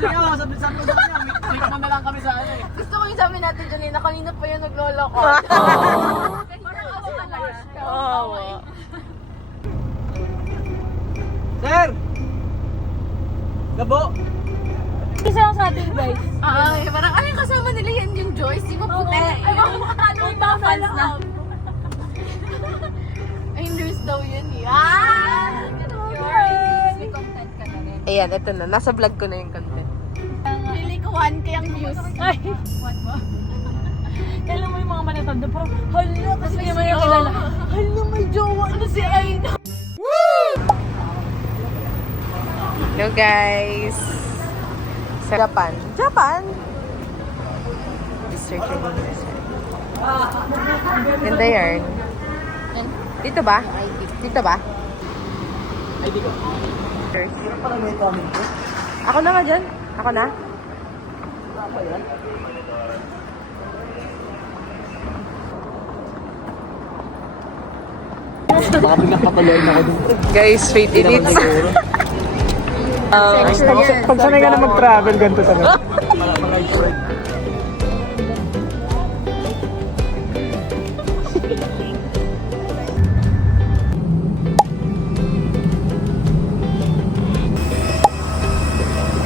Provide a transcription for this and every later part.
Sige ako, sabi ko sa kanya, meet mo na lang kami sa ano eh. Gusto ko yung sabi natin kanina, kanina pa yan naglolo ko. Sir! Gabo! Isa lang sa atin, guys. Ay, parang ano yung kasama nila yan yung Joyce? Di ba puti? Ay, baka makakano yung mga fans na. Ay, nurse daw yun eh. May content ka na rin. Ayan, ito na. Nasa vlog ko na yung content. Pili ko 1K ang views. Ay. Kailan mo yung mga manatanda, parang, hala, kasi hindi mo yung kilala. Hala, may jowa na si Aina. Hello guys! Sa Japan. Japan? Mr. Chinese. Ganda yarn. Dito ba? Dito ba? Ay, di ko. Parang may comment ko. Ako na nga dyan. Ako na? Apa yan? Baka pinapatuloy na ako dito. Guys, wait, edits. Pag sanay ka na mag-travel, ganito talaga.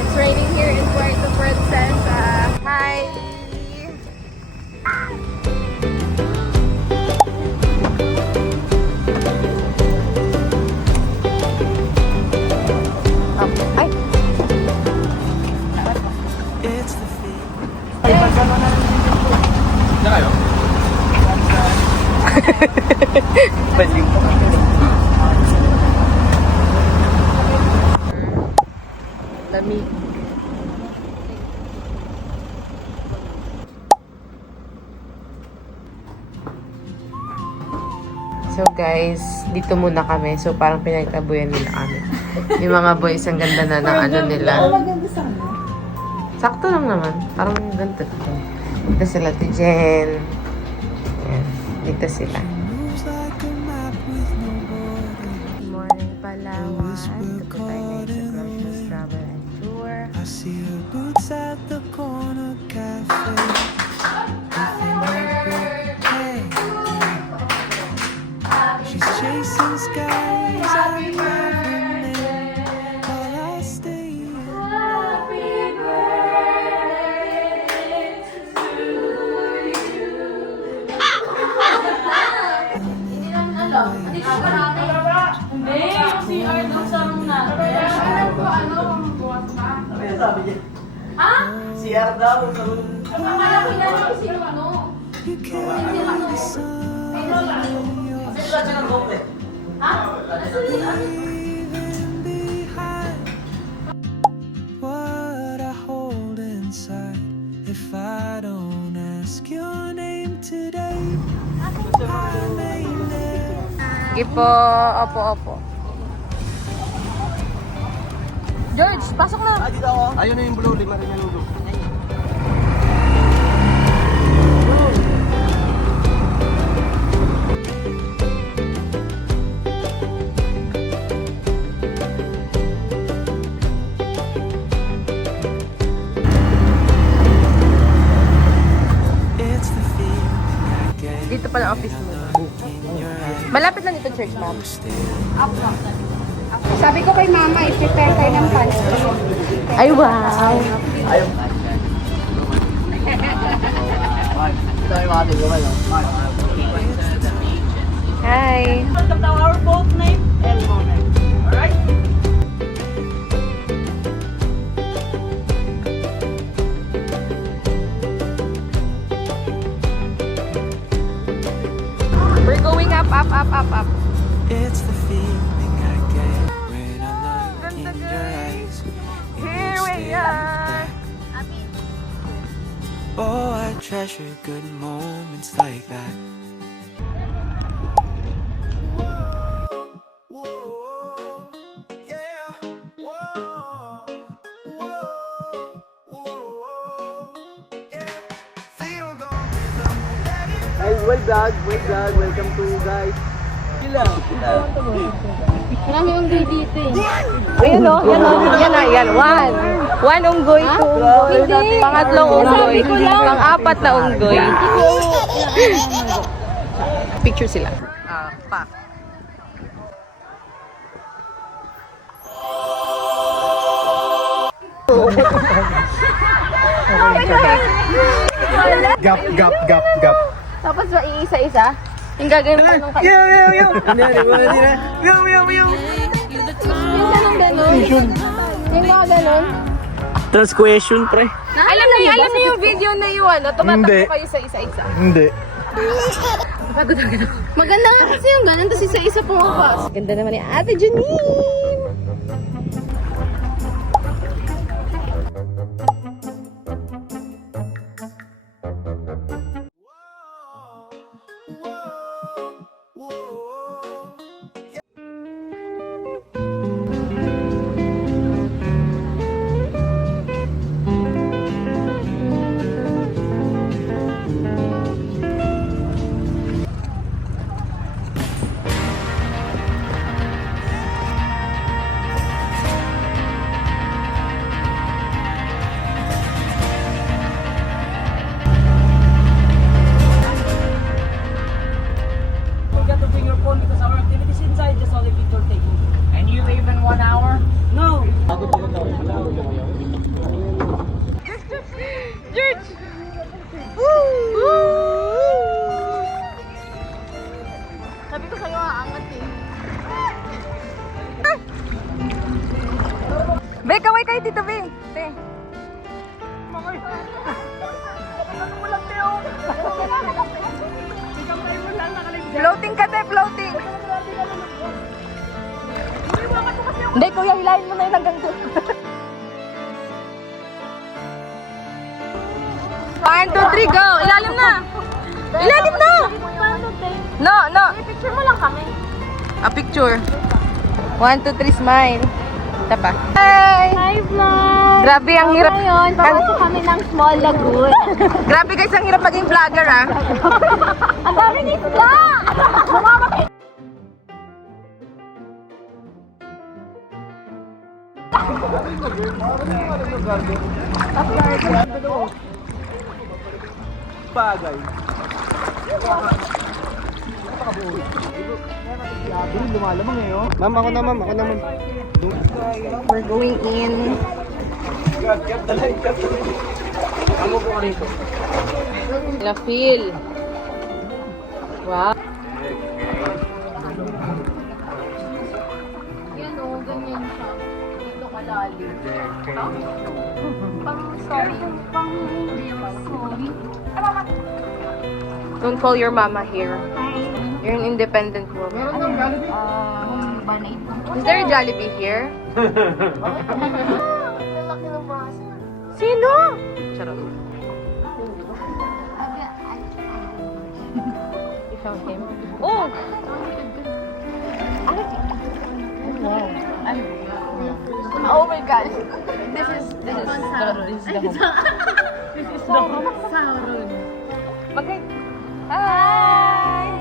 It's raining here in Puerto Princesa. Hi! Ay! Na kayo? Pwede po. Lamig. So guys, dito muna kami. So parang pinagtabuyan nila kami. Yung mga boys, ang ganda na ng ano nila. Sakto lang naman. Parang ganito. Dito sila, Tijen. Ayan. Dito sila. Good morning, Palawan. Ito tayo ngayon sa Groceries Travel and Tour. I see her boots at the corner cafe. Hey. She's chasing skies I'm loving it while I stay here. Hindi, yung CR doon sa room natin. Ano yung sabi niya? CR daw. You carry the sun Kasi wala siya ng gope. leaving behind what I hold inside. If I don't ask your name today, I may never. Sige po. Opo, opo. George, pasok na. Ah, dito ako. Ayun na yung blue. Lima rin yung blue. It's the feeling I get Dito pala office mo. in your eyes. Malapit lang dito church, ma'am. Sabi ko kay mama, i-prepare tayo ng pants. Ay, wow. Ayun. Ito yung mga tigawal. Hi. Welcome to our boat name, El Moment. Alright? We're going up, up, up, up, up. It's the feeling I get when I look in your eyes. Here we are. Oh, I treasure good moments like that. Hey, well vlog, welcome to you guys. Marami unggoy dito eh. Ayun o, yan na, yan. One unggoy, two unggoy. Hindi. Pangatlong unggoy. Sabi ko lang. Pang-apat na unggoy. Picture sila. Pa. Gap, gap, gap, gap. Tapos ba iisa-isa? Yung gagawin mo nung kayo. Minsan ang ganun. Yung mga ganun. Trans question, pre. Alam niyo yung video na yung ano, tumatakbo Hindi. kayo sa isa-isa. Hindi. Maganda nga kasi yung ganun, tapos isa-isa pumapas. Ganda naman ni Ate Janine. Forget to bring your phone because our activities inside just only picture taking. And you leave in 1 hour? No. Sabi ko sa'yo, aangat eh. Be, kaway kayo dito, Be. Be. Floating ka, te, floating. Hindi, kuya, hilahin mo na yun hanggang doon. 1, 2, 3, go! Ilalim na! Ilalim na! No, no. Picture mo lang kami. A picture. 1, 2, 3, smile. Ito pa. Hi! Hi, vlog! Grabe, ang hirap. Ngayon, papasok kami ng small lagoon. Grabe guys, ang hirap maging vlogger ah. Ang dami ni isla! Bagay. Lumalamang eh, oh. Ma'am, ako na, ma'am. Ako na, ma'am. We're going in. La feel. Wow. Yan o, ganyan siya. Dito kalalim. Sorry. Sorry. Don't call your mama here. You're an independent woman. Banay. Is there a Jollibee here? Lalaki ng braso. Sino? Charot. You found him? Oh! Oh my gosh. This is the home. Sauron. Okay. Hi!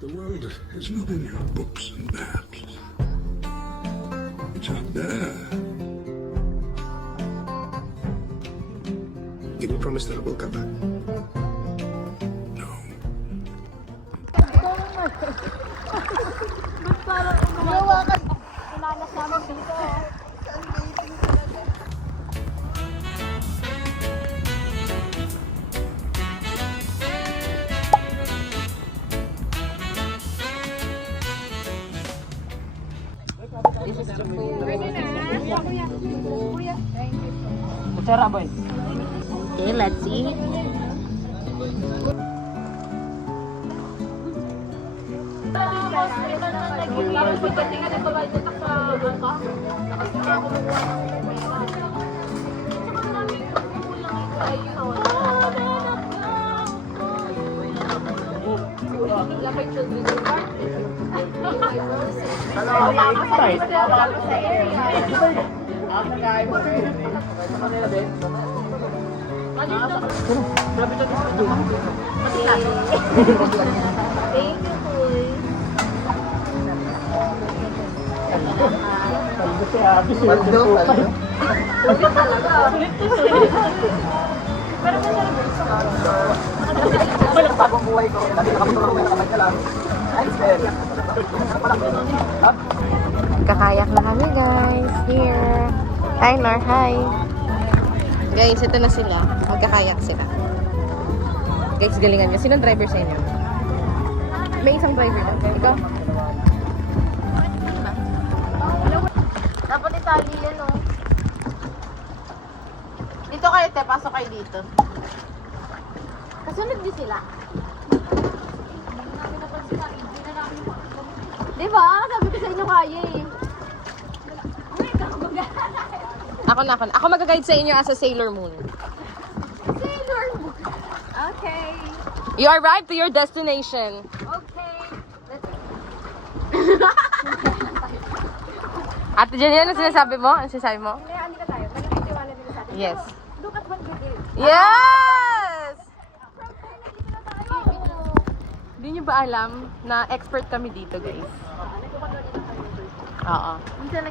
The world is not in your books and maps. It's out there. Can you promise that it will come back? No. Kutsara, boy. Okay, let's eat. Kakayak na kami, guys. Here. Hi, Nor. Hi. Guys, ito na sila. Magkakayak sila. Guys, galingan nyo. Sinong driver sa inyo? May isang driver na. Ikaw? Dapat itali yan, oh. Dito kayo, te. Pasok kayo dito. Kasunod din sila. Diba? Sabi ko sa inyo kaya eh. Ako na. Ako mag-guide sa inyo as a Sailor Moon. Sailor Moon. Okay. You arrived to your destination. Okay. Ate Jenny, ano sinasabi mo? Ano sinasabi mo? Kaya hindi ka tayo. Nagtitiwala din sa atin. Yes. Look at what we did. Yes! Hindi nyo ba alam na expert kami dito, guys? Oo.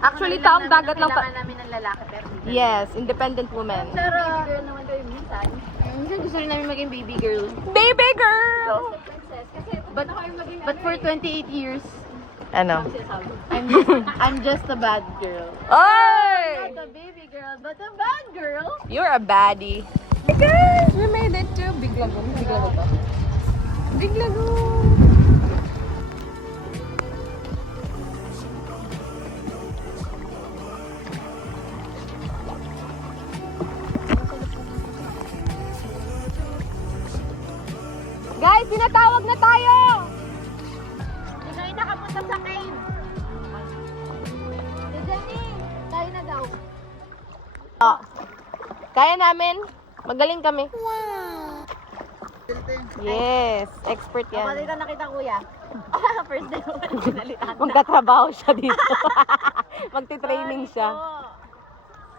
Actually, taong dagat lang pa. Kailangan namin ng lalaki, pero hindi. Yes, independent woman. Pero, baby girl naman kayo minsan. Minsan gusto rin namin maging baby girl. Baby girl! Princess. Kasi But, but for 28 years, Ano? I'm just a bad girl. Oy! Not a baby girl, but a bad girl. You're a baddie. Guys, we made it to Biglagoon. Biglagoon to. Biglagoon! Guys, tinatawag na tayo! Hindi kayo nakapunta sa cave. Jenny, tayo na daw. Kaya namin. Magaling kami. Yes, expert yan. Kapatid na nakita kuya. First day ko pinalitan. Magtatrabaho siya dito. Magti-training siya.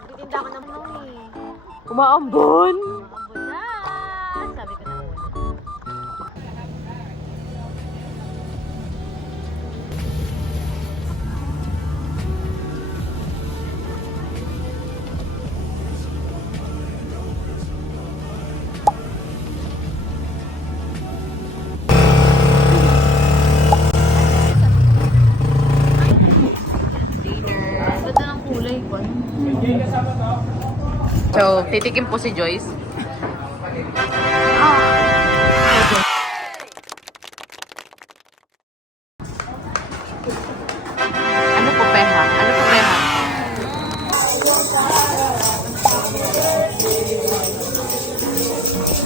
Titinda ko ng mami. Umaambon. Ambon na. Sabi ko na una. Ganda ng kulay ko. So, titikim po si Joyce. Ano po peha? Ano po peha?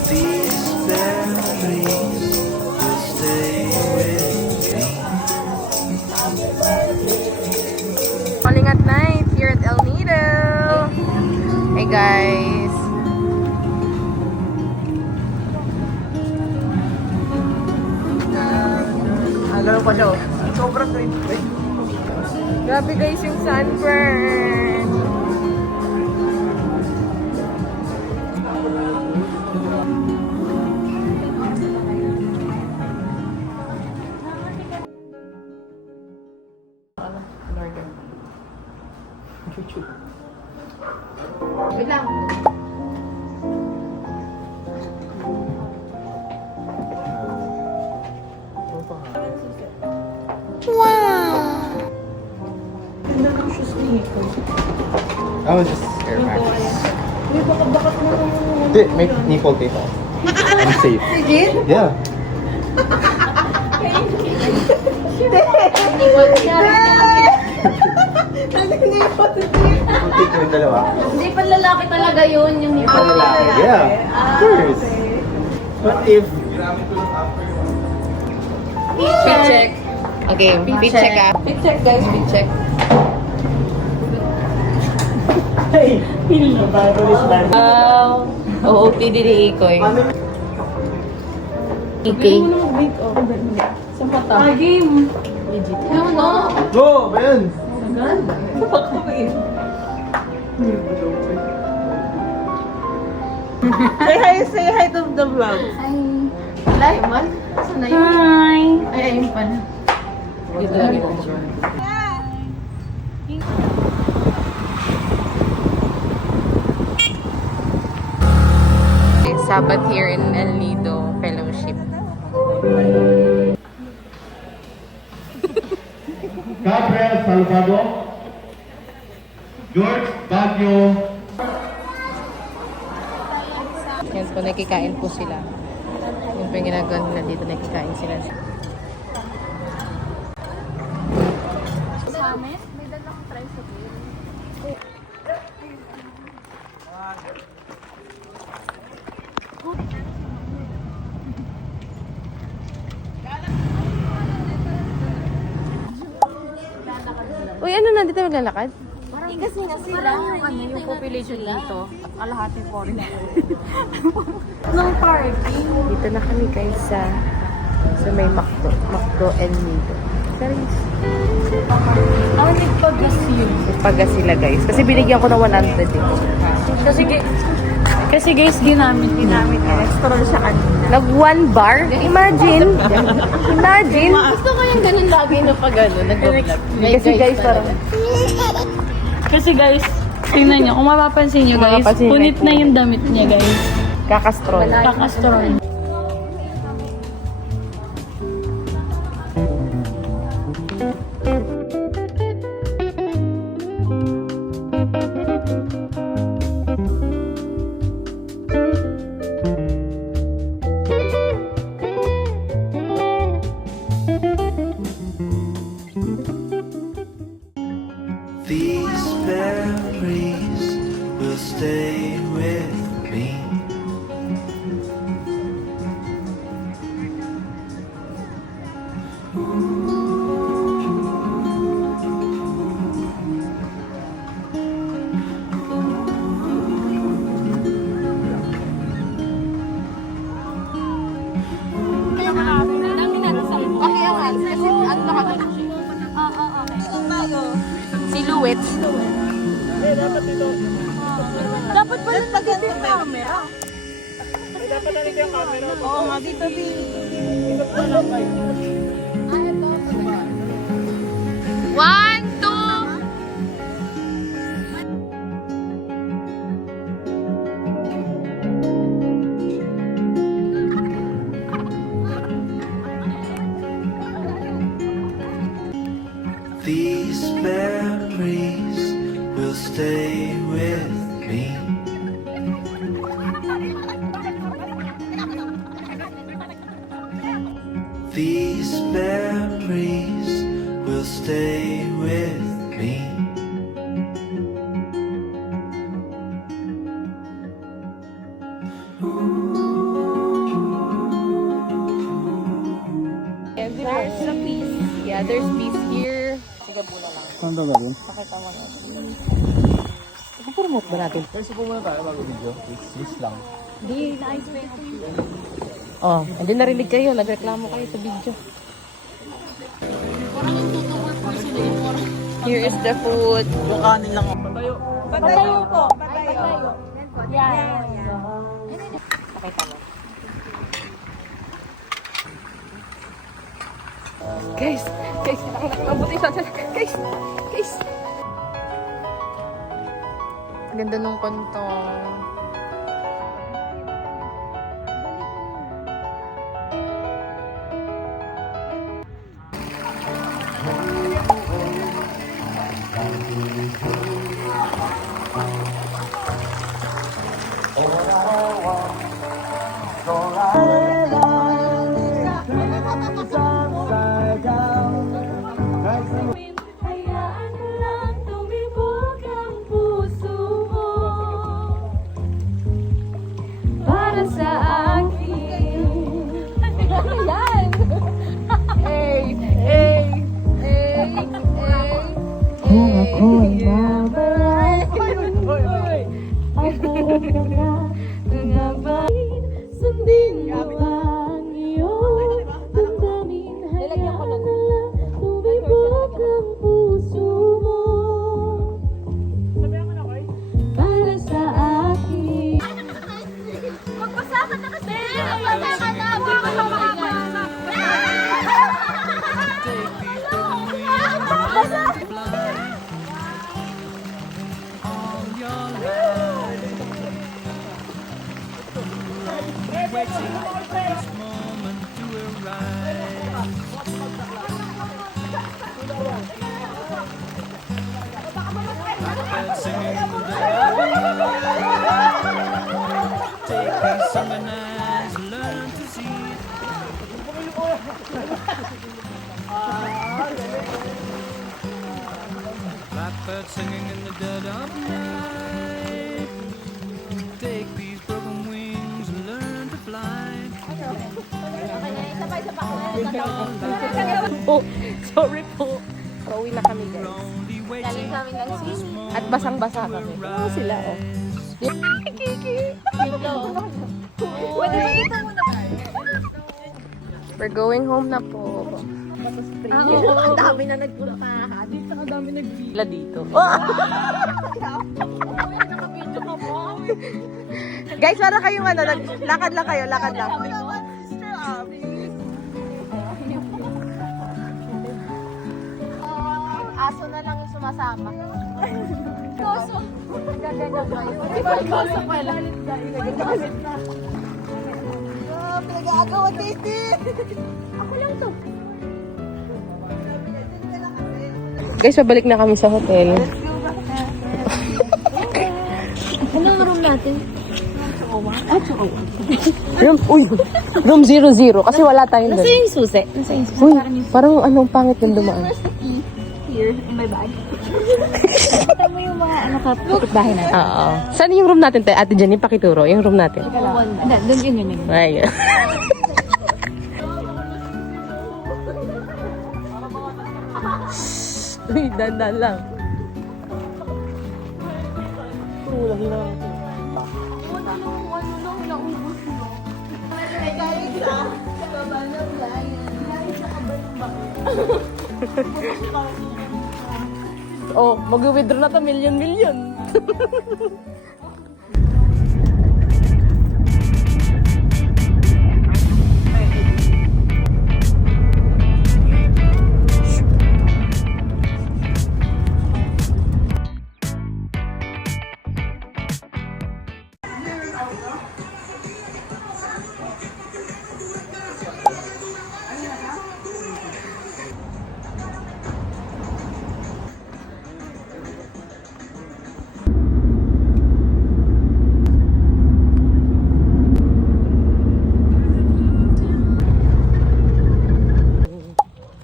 These memories will stay with me. Falling at night here at El Nido. Hey guys. Alam pa siya. Sobrang sweet. Grabe guys yung sunburn. Wait lang. I was just Air Max. Hindi, may nipple tape ako. I'm safe. Yeah. Nipple tape yung dalawa. Hindi pa lalaki talaga yun, yung nipple. Ang lalaki. Yeah. Of course. What if... Fit check. Okay, fit check ah. Fit check guys, fit check. OOTD ni Ikoy. Ikoy. Go! Ba yan? Say hi to the vlog. Ay, wala man. Saan na yun? Hi! Ay, ayun pala. Dito lagi po. Sabbath here in El Nido Fellowship. Gabriel Salvador, George Baguio, Yan po, nakikain po sila. Yung po yung ginagawa nila dito, nakikain sila. Sa amin, may dalang tricycle. Uy, ano na dito maglalakad? Kasi nga sila, yung population dito, kalahati foreigner. Nung parking. Dito na kami guys sa may Macdo El Nido. Charis. Ang nagpagas yun. Nagpagas sila guys. Kasi binigyan ko ng 100 eh. Kasi guys, ginamit niya. Stroll siya kanina. Nag 1 bar? Imagine! Imagine! Gusto ko yung ganun lagi na pag ano, nag-vlog. Kasi guys, parang Kasi guys, tingnan nyo, kung mapapansin nyo guys, Mapapansin punit natin. na yung damit niya guys. kakastrol. Pakastroll. These memories will stay with me. Pakiangan, kasi ano nakagano siya. Silhouette. Dapat pala nag-dito yung camera. Oo nga, dito One, two. These memories will stay with me. These memories will stay with me. And there's a piece. Yeah, there's peace here. Sige muna lang. Saan daw gawin? Pakita mo na. Ipapromote ba natin? First po muna tayo bago video. Please lang. Di, na-ice pa yung Oh, hindi narinig kayo. Nagreklamo kayo sa video. Here is the food. Yung kanin lang. Patayo po, patayo. Yan. Pakita mo. Guys, mabuti siya. Guys. Ganda nung kantong. Hayaan mo lang tumibok ang puso mo para sa akin. Yan! Kung ako'y nabalain, ako ka na sundin mo ang iyong damdamin. Hayaan mo lang tumibok ang waiting for this moment to arrive. Blackbird singing in the take these summer nights, learn to see. Blackbird singing in the dead of night. Take these broken wings and learn to fly. Oh, sorry po. Pauwi na kami guys. Only Galing waiting kami ng swimming. At basang-basa kami. Oo sila oh. Pwede ba dito muna tayo? We're going home na po. Ang dami na nagpunta. Dito ang dami Sila dito. Nakapidyo ka po. Guys, para kayong ano, lakad lang kayo, lakad lang. Aso na lang yung sumasama. Koso. Gaganyan ba yun? Koso pala. Gaganyan na. Pinag-aagawa, Titi. Ako lang to. Guys, pabalik na kami sa hotel. Anong room natin? Room 00 kasi wala tayong doon. yung susi? Nasa yung susi? Uy, parang anong pangit yung dumaan. Here, in my bag. Kita mo yung mga kapitbahay natin. Oo. Saan yung room natin, te? Ate Jenny, pakituro. Yung room natin. Doon yun. Ay. Uy, dandan lang. Oh, mag-withdraw na to million.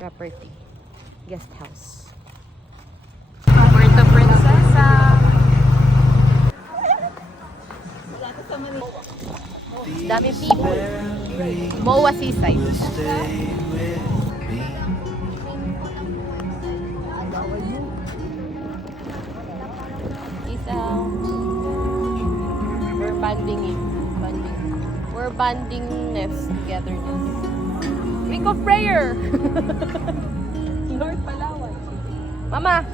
Property. Guest house. Puerto Princesa. Dami people. Moa Seaside. We're We're bandingness togetherness. Week of prayer. Lord Palawan. Mama.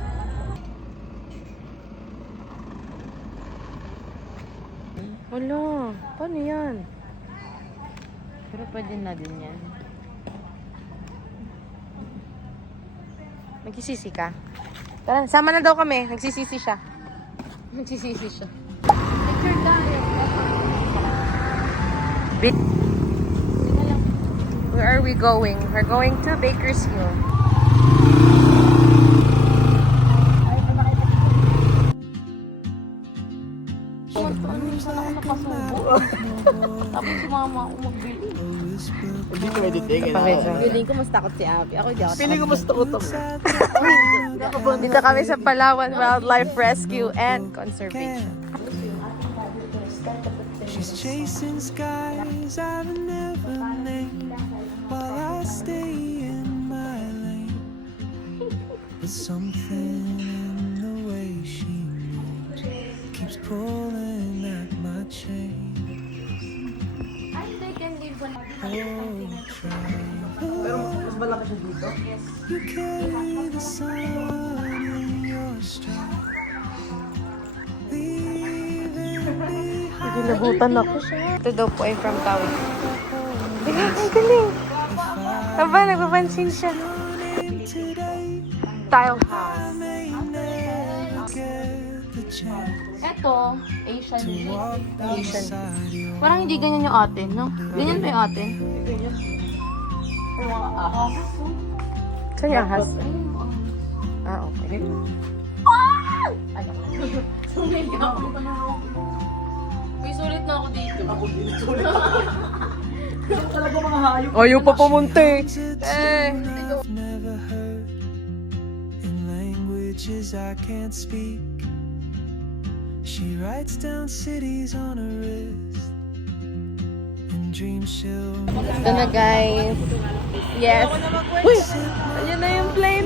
Wala. Paano yan? Pero pwede na din yan. Nagsisisi ka? Tara, sama na daw kami. Nagsisisi siya. Picture tayo. Where are we going? We're going to Bakersfield. Tapos sumama ako magbili. Hindi ko editing. Feeling ko mas takot si Abby. Ako di ako. Feeling ko mas takot ako. Dito kami sa Palawan Wildlife Rescue and Conservation. She's chasing skies I've never named while I stay in my lane. But something in the way she moves keeps pulling at my chain. Pero mas malaki siya dito. You carry the sun in your stride, leaving behind. Ginabutan ako. Ito daw po ay from Tawi. Ang galing. Aba, nagpapansin siya. Tile house. I may never get the chance Eto, Asian. to walk beside you. Parang hindi ganyan yung ate, no? Ganyan ba yung ate? Saan yung ahas? Ah, okay. Uy, sulit na ako dito. Talaga mga hayop. Ayaw pa pumunti. I've never heard in languages I can't speak. She writes down cities on her wrist and dreams she'll Ito na guys. Yes. Uy! Ayan na yung plane